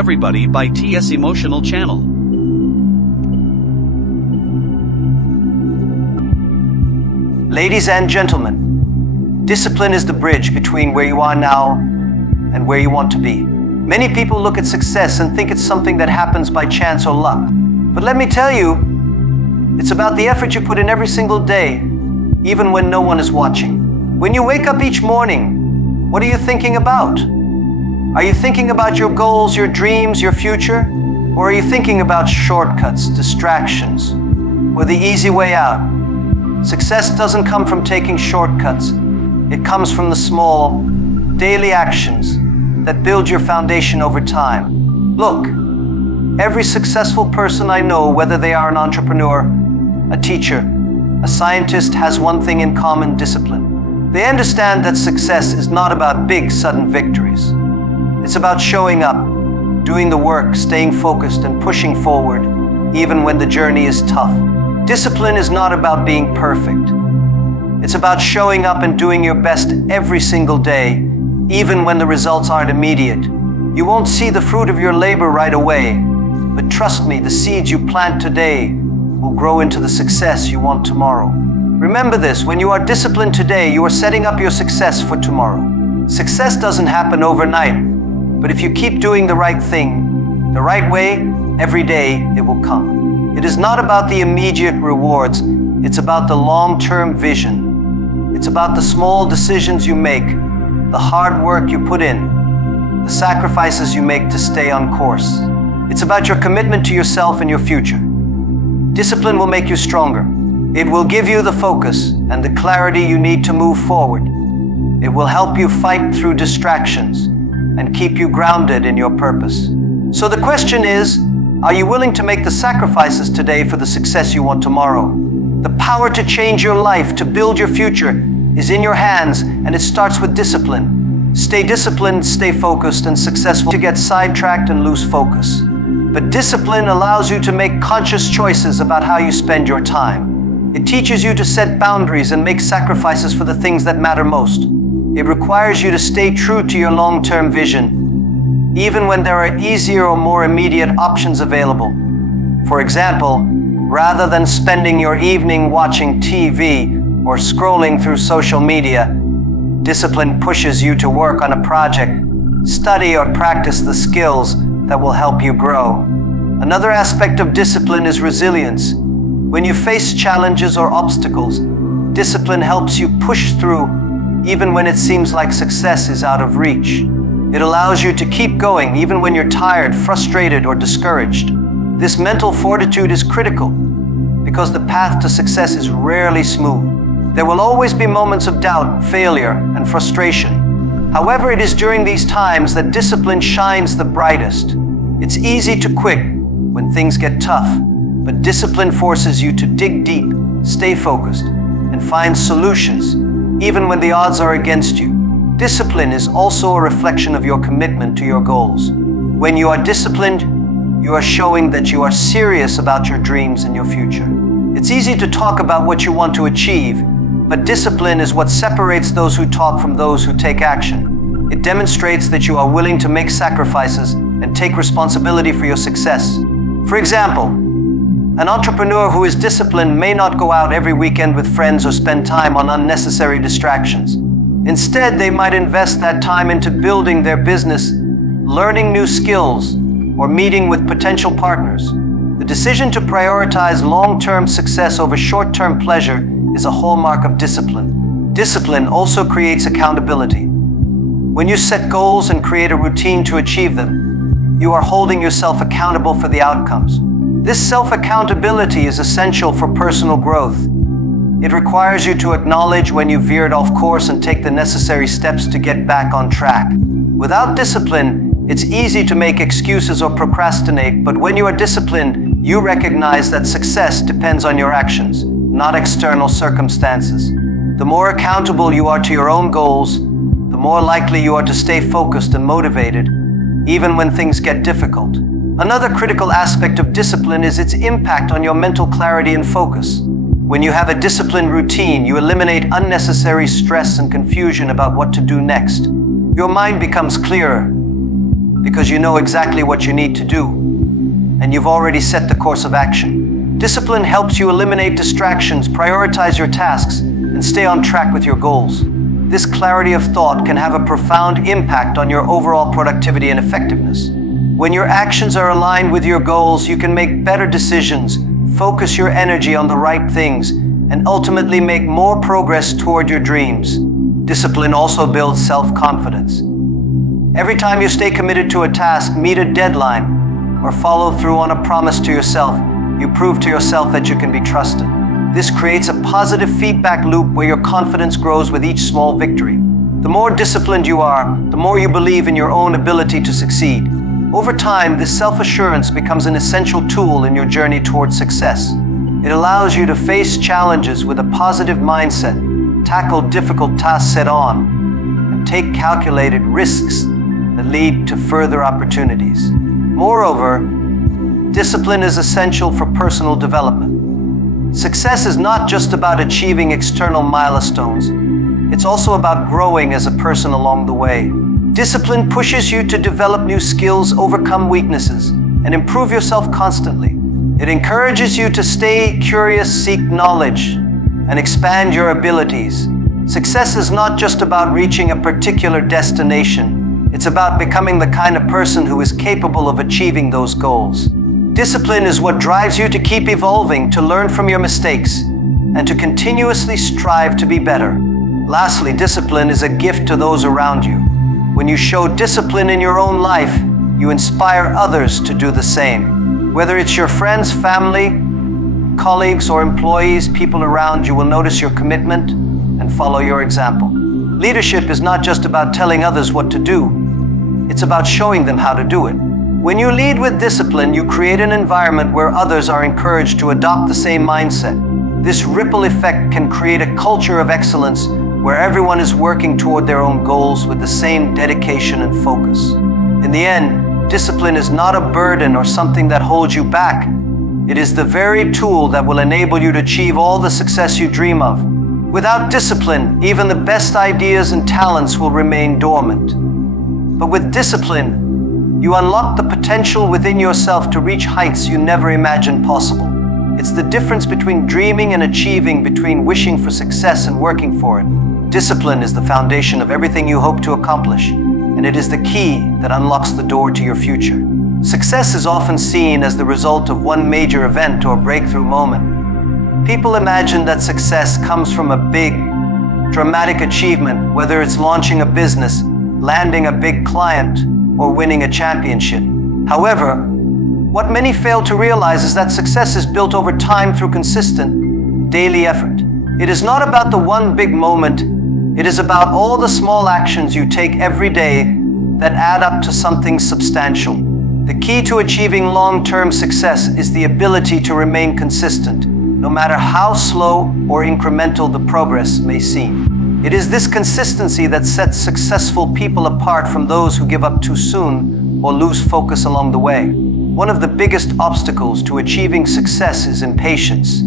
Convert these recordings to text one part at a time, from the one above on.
Everybody by TS Emotional Channel. Ladies and gentlemen, discipline is the bridge between where you are now and where you want to be. Many people look at success and think it's something that happens by chance or luck. But let me tell you, it's about the effort you put in every single day, even when no one is watching. When you wake up each morning, what are you thinking about? Are you thinking about your goals, your dreams, your future? Or are you thinking about shortcuts, distractions, or the easy way out? Success doesn't come from taking shortcuts. It comes from the small, daily actions that build your foundation over time. Look, every successful person I know, whether they are an entrepreneur, a teacher, a scientist, has one thing in common: discipline. They understand that success is not about big, sudden victories. It's about showing up, doing the work, staying focused, and pushing forward, even when the journey is tough. Discipline is not about being perfect. It's about showing up and doing your best every single day, even when the results aren't immediate. You won't see the fruit of your labor right away, but trust me, the seeds you plant today will grow into the success you want tomorrow. Remember this: when you are disciplined today, you are setting up your success for tomorrow. Success doesn't happen overnight, but if you keep doing the right thing, the right way, every day, it will come. It is not about the immediate rewards, it's about the long-term vision. It's about the small decisions you make, the hard work you put in, the sacrifices you make to stay on course. It's about your commitment to yourself and your future. Discipline will make you stronger. It will give you the focus and the clarity you need to move forward. It will help you fight through distractions and keep you grounded in your purpose. So the question is, are you willing to make the sacrifices today for the success you want tomorrow? The power to change your life, to build your future, is in your hands, and it starts with discipline. Stay disciplined, stay focused, and successful. To get sidetracked and lose focus. But discipline allows you to make conscious choices about how you spend your time. It teaches you to set boundaries and make sacrifices for the things that matter most. It requires you to stay true to your long-term vision, even when there are easier or more immediate options available. For example, rather than spending your evening watching TV or scrolling through social media, discipline pushes you to work on a project, study or practice the skills that will help you grow. Another aspect of discipline is resilience. When you face challenges or obstacles, discipline helps you push through even when it seems like success is out of reach. It allows you to keep going even when you're tired, frustrated, or discouraged. This mental fortitude is critical because the path to success is rarely smooth. There will always be moments of doubt, failure, and frustration. However, it is during these times that discipline shines the brightest. It's easy to quit when things get tough, but discipline forces you to dig deep, stay focused, and find solutions, even when the odds are against you. Discipline is also a reflection of your commitment to your goals. When you are disciplined, you are showing that you are serious about your dreams and your future. It's easy to talk about what you want to achieve, but discipline is what separates those who talk from those who take action. It demonstrates that you are willing to make sacrifices and take responsibility for your success. For example, an entrepreneur who is disciplined may not go out every weekend with friends or spend time on unnecessary distractions. Instead, they might invest that time into building their business, learning new skills, or meeting with potential partners. The decision to prioritize long-term success over short-term pleasure is a hallmark of discipline. Discipline also creates accountability. When you set goals and create a routine to achieve them, you are holding yourself accountable for the outcomes. This self-accountability is essential for personal growth. It requires you to acknowledge when you veered off course and take the necessary steps to get back on track. Without discipline, it's easy to make excuses or procrastinate, but when you are disciplined, you recognize that success depends on your actions, not external circumstances. The more accountable you are to your own goals, the more likely you are to stay focused and motivated, even when things get difficult. Another critical aspect of discipline is its impact on your mental clarity and focus. When you have a disciplined routine, you eliminate unnecessary stress and confusion about what to do next. Your mind becomes clearer, because you know exactly what you need to do, and you've already set the course of action. Discipline helps you eliminate distractions, prioritize your tasks, and stay on track with your goals. This clarity of thought can have a profound impact on your overall productivity and effectiveness. When your actions are aligned with your goals, you can make better decisions, focus your energy on the right things, and ultimately make more progress toward your dreams. Discipline also builds self-confidence. Every time you stay committed to a task, meet a deadline, or follow through on a promise to yourself, you prove to yourself that you can be trusted. This creates a positive feedback loop where your confidence grows with each small victory. The more disciplined you are, the more you believe in your own ability to succeed. Over time, this self-assurance becomes an essential tool in your journey towards success. It allows you to face challenges with a positive mindset, tackle difficult tasks head-on, and take calculated risks that lead to further opportunities. Moreover, discipline is essential for personal development. Success is not just about achieving external milestones, it's also about growing as a person along the way. Discipline pushes you to develop new skills, overcome weaknesses, and improve yourself constantly. It encourages you to stay curious, seek knowledge, and expand your abilities. Success is not just about reaching a particular destination. It's about becoming the kind of person who is capable of achieving those goals. Discipline is what drives you to keep evolving, to learn from your mistakes, and to continuously strive to be better. Lastly, discipline is a gift to those around you. When you show discipline in your own life, you inspire others to do the same. Whether it's your friends, family, colleagues, or employees, people around you will notice your commitment and follow your example. Leadership is not just about telling others what to do, it's about showing them how to do it. When you lead with discipline, you create an environment where others are encouraged to adopt the same mindset. This ripple effect can create a culture of excellence where everyone is working toward their own goals with the same dedication and focus. In the end, discipline is not a burden or something that holds you back. It is the very tool that will enable you to achieve all the success you dream of. Without discipline, even the best ideas and talents will remain dormant. But with discipline, you unlock the potential within yourself to reach heights you never imagined possible. It's the difference between dreaming and achieving, between wishing for success and working for it. Discipline is the foundation of everything you hope to accomplish, and it is the key that unlocks the door to your future. Success is often seen as the result of one major event or breakthrough moment. People imagine that success comes from a big, dramatic achievement, whether it's launching a business, landing a big client, or winning a championship. However, what many fail to realize is that success is built over time through consistent, daily effort. It is not about the one big moment. It is about all the small actions you take every day that add up to something substantial. The key to achieving long-term success is the ability to remain consistent, no matter how slow or incremental the progress may seem. It is this consistency that sets successful people apart from those who give up too soon or lose focus along the way. One of the biggest obstacles to achieving success is impatience.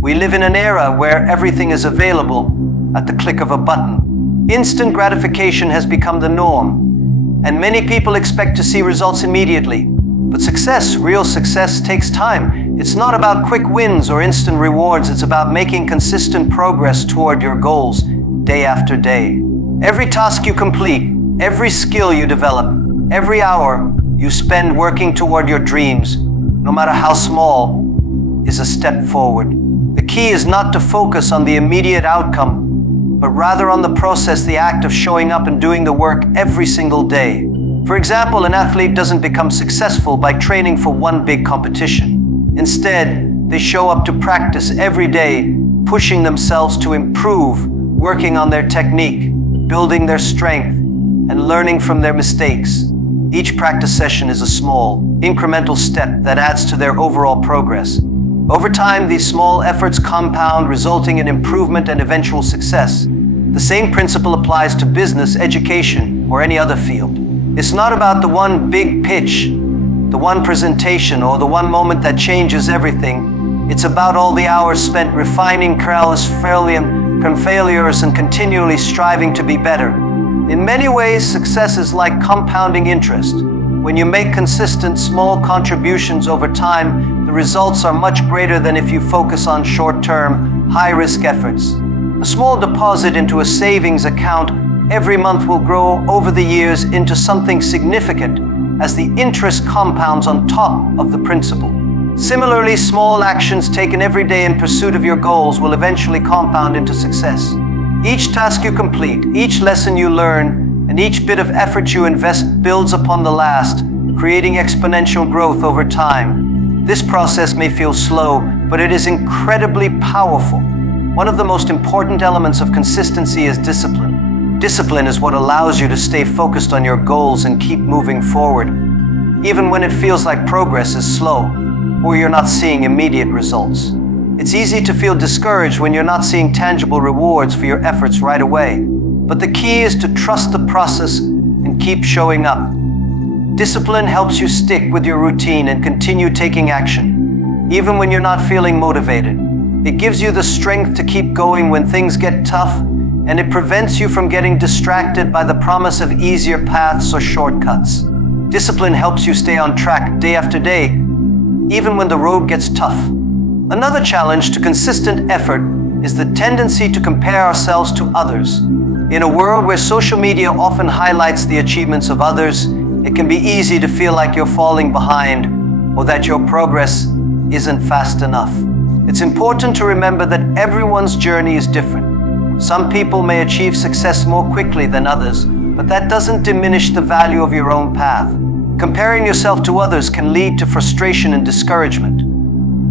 We live in an era where everything is available at the click of a button. Instant gratification has become the norm, and many people expect to see results immediately. But success, real success, takes time. It's not about quick wins or instant rewards. It's about making consistent progress toward your goals day after day. Every task you complete, every skill you develop, every hour you spend working toward your dreams, no matter how small, is a step forward. The key is not to focus on the immediate outcome, but rather on the process, the act of showing up and doing the work every single day. For example, an athlete doesn't become successful by training for one big competition. Instead, they show up to practice every day, pushing themselves to improve, working on their technique, building their strength, and learning from their mistakes. Each practice session is a small, incremental step that adds to their overall progress. Over time, these small efforts compound, resulting in improvement and eventual success. The same principle applies to business, education, or any other field. It's not about the one big pitch, the one presentation, or the one moment that changes everything. It's about all the hours spent refining failures and continually striving to be better. In many ways, success is like compounding interest. When you make consistent, small contributions over time, the results are much greater than if you focus on short-term, high-risk efforts. A small deposit into a savings account every month will grow over the years into something significant as the interest compounds on top of the principal. Similarly, small actions taken every day in pursuit of your goals will eventually compound into success. Each task you complete, each lesson you learn, and each bit of effort you invest builds upon the last, creating exponential growth over time. This process may feel slow, but it is incredibly powerful. One of the most important elements of consistency is discipline. Discipline is what allows you to stay focused on your goals and keep moving forward, even when it feels like progress is slow or you're not seeing immediate results. It's easy to feel discouraged when you're not seeing tangible rewards for your efforts right away. But the key is to trust the process and keep showing up. Discipline helps you stick with your routine and continue taking action, even when you're not feeling motivated. It gives you the strength to keep going when things get tough, and it prevents you from getting distracted by the promise of easier paths or shortcuts. Discipline helps you stay on track day after day, even when the road gets tough. Another challenge to consistent effort is the tendency to compare ourselves to others. In a world where social media often highlights the achievements of others, it can be easy to feel like you're falling behind or that your progress isn't fast enough. It's important to remember that everyone's journey is different. Some people may achieve success more quickly than others, but that doesn't diminish the value of your own path. Comparing yourself to others can lead to frustration and discouragement.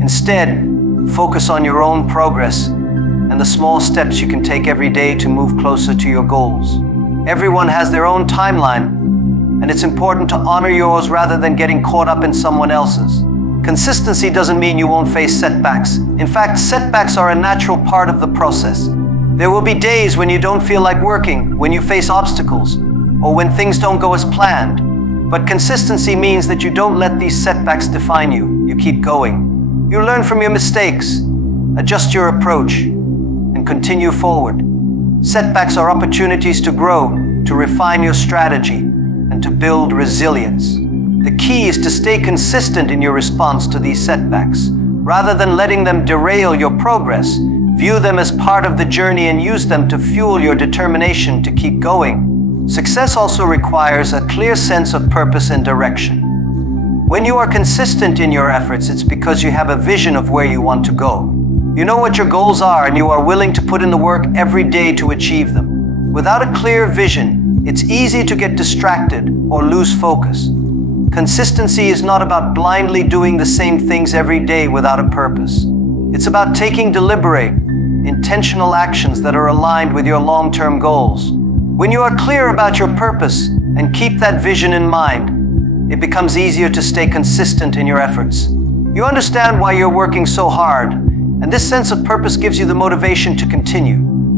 Instead, focus on your own progress and the small steps you can take every day to move closer to your goals. Everyone has their own timeline, and it's important to honor yours rather than getting caught up in someone else's. Consistency doesn't mean you won't face setbacks. In fact, setbacks are a natural part of the process. There will be days when you don't feel like working, when you face obstacles, or when things don't go as planned. But consistency means that you don't let these setbacks define you. You keep going. You learn from your mistakes, adjust your approach, and continue forward. Setbacks are opportunities to grow, to refine your strategy, and to build resilience. The key is to stay consistent in your response to these setbacks. Rather than letting them derail your progress, view them as part of the journey and use them to fuel your determination to keep going. Success also requires a clear sense of purpose and direction. When you are consistent in your efforts, it's because you have a vision of where you want to go. You know what your goals are, and you are willing to put in the work every day to achieve them. Without a clear vision, it's easy to get distracted or lose focus. Consistency is not about blindly doing the same things every day without a purpose. It's about taking deliberate, intentional actions that are aligned with your long-term goals. When you are clear about your purpose and keep that vision in mind, it becomes easier to stay consistent in your efforts. You understand why you're working so hard, and this sense of purpose gives you the motivation to continue.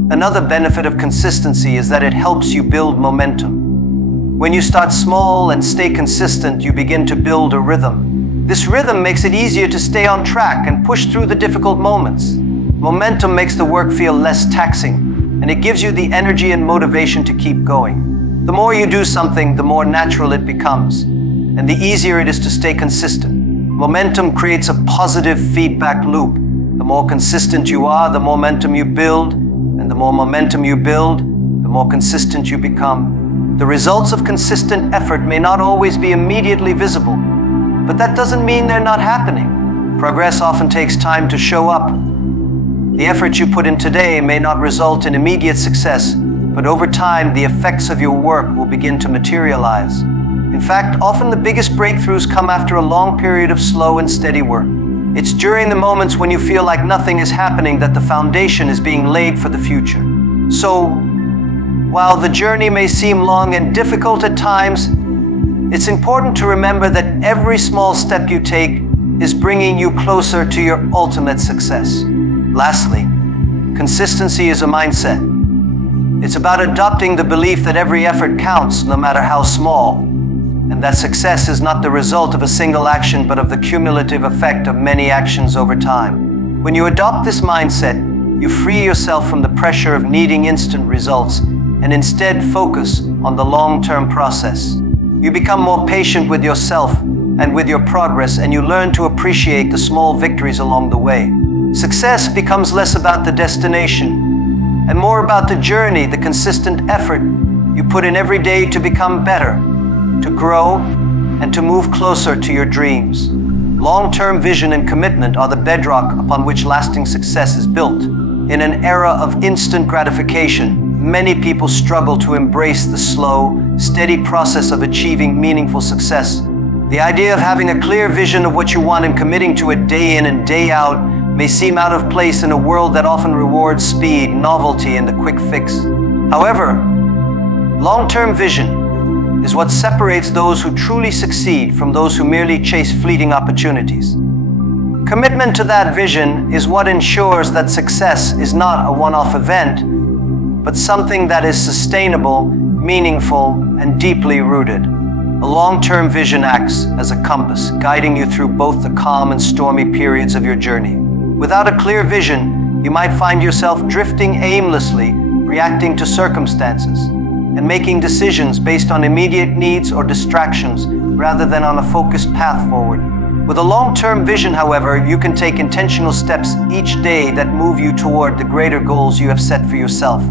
Another benefit of consistency is that it helps you build momentum. When you start small and stay consistent, you begin to build a rhythm. This rhythm makes it easier to stay on track and push through the difficult moments. Momentum makes the work feel less taxing, and it gives you the energy and motivation to keep going. The more you do something, the more natural it becomes, and the easier it is to stay consistent. Momentum creates a positive feedback loop. The more consistent you are, the more momentum you build, and the more momentum you build, the more consistent you become. The results of consistent effort may not always be immediately visible, but that doesn't mean they're not happening. Progress often takes time to show up. The effort you put in today may not result in immediate success, but over time, the effects of your work will begin to materialize. In fact, often the biggest breakthroughs come after a long period of slow and steady work. It's during the moments when you feel like nothing is happening that the foundation is being laid for the future. So, while the journey may seem long and difficult at times, it's important to remember that every small step you take is bringing you closer to your ultimate success. Lastly, consistency is a mindset. It's about adopting the belief that every effort counts, no matter how small, and that success is not the result of a single action, but of the cumulative effect of many actions over time. When you adopt this mindset, you free yourself from the pressure of needing instant results and instead focus on the long-term process. You become more patient with yourself and with your progress, and you learn to appreciate the small victories along the way. Success becomes less about the destination and more about the journey, the consistent effort you put in every day to become better, to grow, and to move closer to your dreams. Long-term vision and commitment are the bedrock upon which lasting success is built. In an era of instant gratification, many people struggle to embrace the slow, steady process of achieving meaningful success. The idea of having a clear vision of what you want and committing to it day in and day out may seem out of place in a world that often rewards speed, novelty, and the quick fix. However, long-term vision is what separates those who truly succeed from those who merely chase fleeting opportunities. Commitment to that vision is what ensures that success is not a one-off event, but something that is sustainable, meaningful, and deeply rooted. A long-term vision acts as a compass, guiding you through both the calm and stormy periods of your journey. Without a clear vision, you might find yourself drifting aimlessly, reacting to circumstances, and making decisions based on immediate needs or distractions rather than on a focused path forward. With a long-term vision, however, you can take intentional steps each day that move you toward the greater goals you have set for yourself.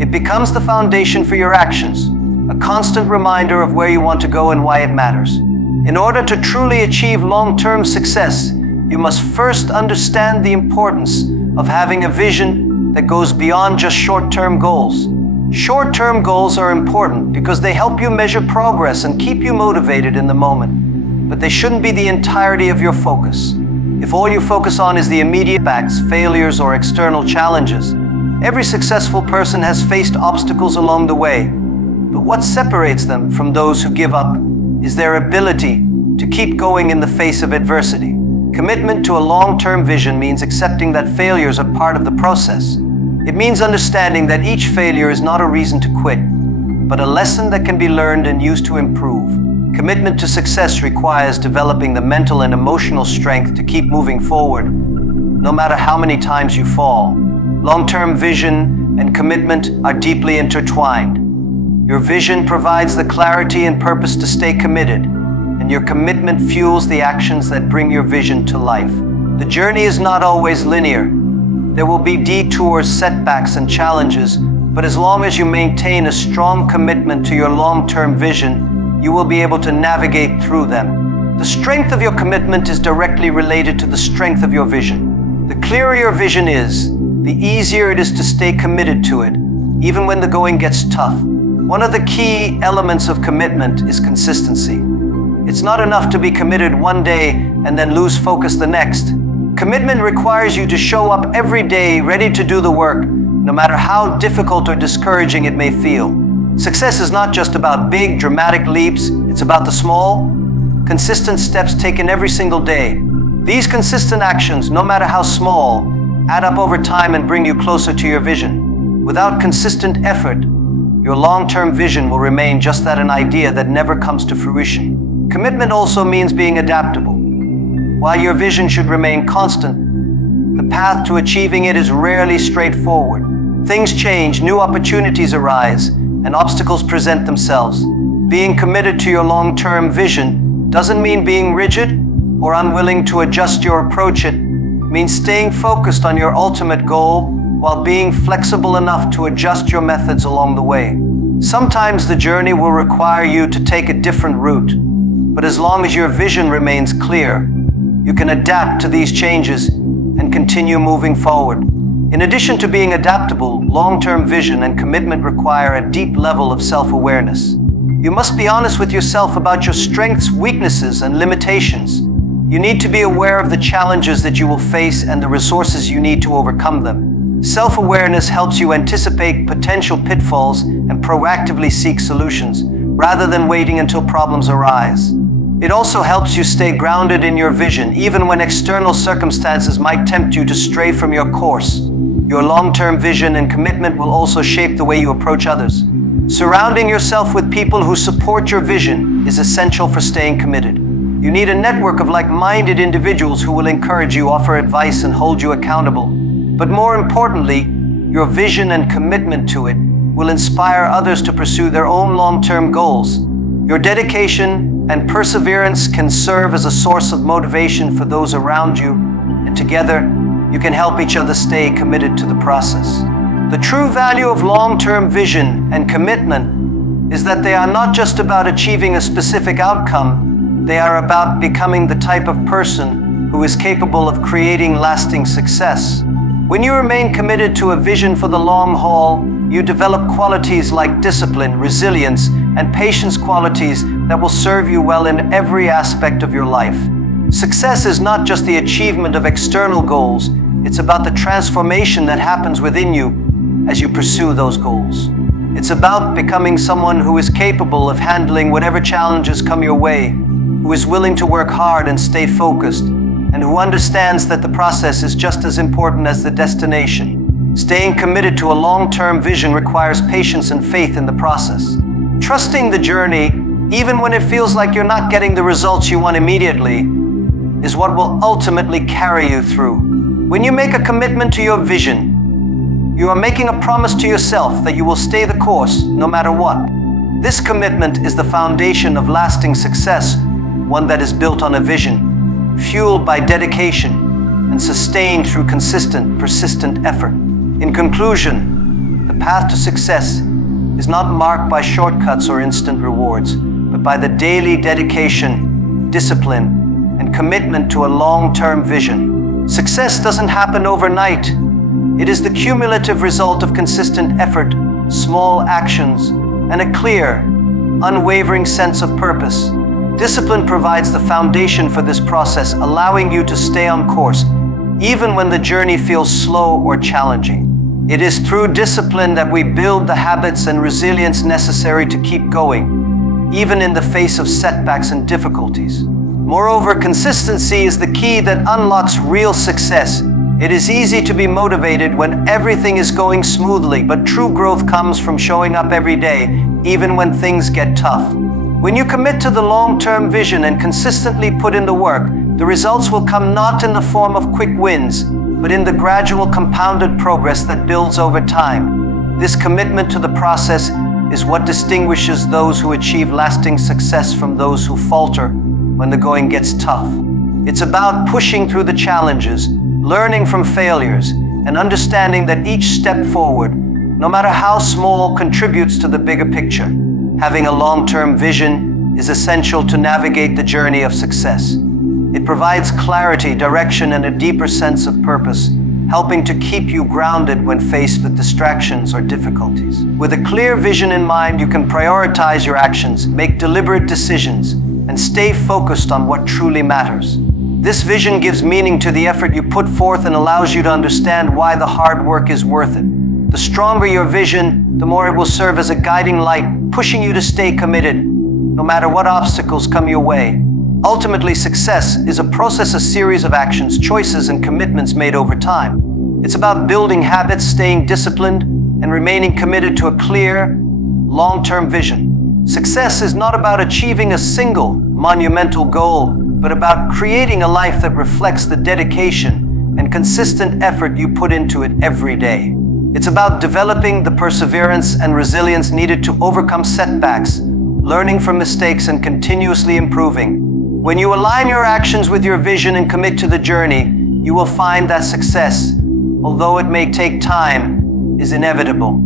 It becomes the foundation for your actions, a constant reminder of where you want to go and why it matters. In order to truly achieve long-term success, you must first understand the importance of having a vision that goes beyond just short-term goals. Short-term goals are important because they help you measure progress and keep you motivated in the moment, but they shouldn't be the entirety of your focus. If all you focus on is the immediate impacts, failures, or external challenges, every successful person has faced obstacles along the way. But what separates them from those who give up is their ability to keep going in the face of adversity. Commitment to a long-term vision means accepting that failures are part of the process. It means understanding that each failure is not a reason to quit, but a lesson that can be learned and used to improve. Commitment to success requires developing the mental and emotional strength to keep moving forward, no matter how many times you fall. Long-term vision and commitment are deeply intertwined. Your vision provides the clarity and purpose to stay committed, and your commitment fuels the actions that bring your vision to life. The journey is not always linear. There will be detours, setbacks, and challenges, but as long as you maintain a strong commitment to your long-term vision, you will be able to navigate through them. The strength of your commitment is directly related to the strength of your vision. The clearer your vision is, the easier it is to stay committed to it, even when the going gets tough. One of the key elements of commitment is consistency. It's not enough to be committed one day and then lose focus the next. Commitment requires you to show up every day ready to do the work, no matter how difficult or discouraging it may feel. Success is not just about big, dramatic leaps. It's about the small, consistent steps taken every single day. These consistent actions, no matter how small, add up over time and bring you closer to your vision. Without consistent effort, your long-term vision will remain just that, an idea that never comes to fruition. Commitment also means being adaptable. While your vision should remain constant, the path to achieving it is rarely straightforward. Things change, new opportunities arise, and obstacles present themselves. Being committed to your long-term vision doesn't mean being rigid or unwilling to adjust your approach. It means staying focused on your ultimate goal while being flexible enough to adjust your methods along the way. Sometimes the journey will require you to take a different route, but as long as your vision remains clear, you can adapt to these changes and continue moving forward. In addition to being adaptable, long-term vision and commitment require a deep level of self-awareness. You must be honest with yourself about your strengths, weaknesses, and limitations. You need to be aware of the challenges that you will face and the resources you need to overcome them. Self-awareness helps you anticipate potential pitfalls and proactively seek solutions, rather than waiting until problems arise. It also helps you stay grounded in your vision, even when external circumstances might tempt you to stray from your course. Your long-term vision and commitment will also shape the way you approach others. Surrounding yourself with people who support your vision is essential for staying committed. You need a network of like-minded individuals who will encourage you, offer advice, and hold you accountable. But more importantly, your vision and commitment to it will inspire others to pursue their own long-term goals. Your dedication and perseverance can serve as a source of motivation for those around you, and together, you can help each other stay committed to the process. The true value of long-term vision and commitment is that they are not just about achieving a specific outcome, they are about becoming the type of person who is capable of creating lasting success. When you remain committed to a vision for the long haul, you develop qualities like discipline, resilience, and patience, qualities that will serve you well in every aspect of your life. Success is not just the achievement of external goals, it's about the transformation that happens within you as you pursue those goals. It's about becoming someone who is capable of handling whatever challenges come your way, who is willing to work hard and stay focused, and who understands that the process is just as important as the destination. Staying committed to a long-term vision requires patience and faith in the process. Trusting the journey, even when it feels like you're not getting the results you want immediately, is what will ultimately carry you through. When you make a commitment to your vision, you are making a promise to yourself that you will stay the course no matter what. This commitment is the foundation of lasting success, one that is built on a vision, fueled by dedication, and sustained through consistent, persistent effort. In conclusion, the path to success is not marked by shortcuts or instant rewards, but by the daily dedication, discipline, and commitment to a long-term vision. Success doesn't happen overnight. It is the cumulative result of consistent effort, small actions, and a clear, unwavering sense of purpose. Discipline provides the foundation for this process, allowing you to stay on course, even when the journey feels slow or challenging. It is through discipline that we build the habits and resilience necessary to keep going, even in the face of setbacks and difficulties. Moreover, consistency is the key that unlocks real success. It is easy to be motivated when everything is going smoothly, but true growth comes from showing up every day, even when things get tough. When you commit to the long-term vision and consistently put in the work, the results will come not in the form of quick wins, but in the gradual compounded progress that builds over time. This commitment to the process is what distinguishes those who achieve lasting success from those who falter when the going gets tough. It's about pushing through the challenges, learning from failures, and understanding that each step forward, no matter how small, contributes to the bigger picture. Having a long-term vision is essential to navigate the journey of success. It provides clarity, direction, and a deeper sense of purpose, helping to keep you grounded when faced with distractions or difficulties. With a clear vision in mind, you can prioritize your actions, make deliberate decisions, and stay focused on what truly matters. This vision gives meaning to the effort you put forth and allows you to understand why the hard work is worth it. The stronger your vision, the more it will serve as a guiding light, pushing you to stay committed, no matter what obstacles come your way. Ultimately, success is a process, a series of actions, choices, and commitments made over time. It's about building habits, staying disciplined, and remaining committed to a clear, long-term vision. Success is not about achieving a single, monumental goal, but about creating a life that reflects the dedication and consistent effort you put into it every day. It's about developing the perseverance and resilience needed to overcome setbacks, learning from mistakes, and continuously improving. When you align your actions with your vision and commit to the journey, you will find that success, although it may take time, is inevitable.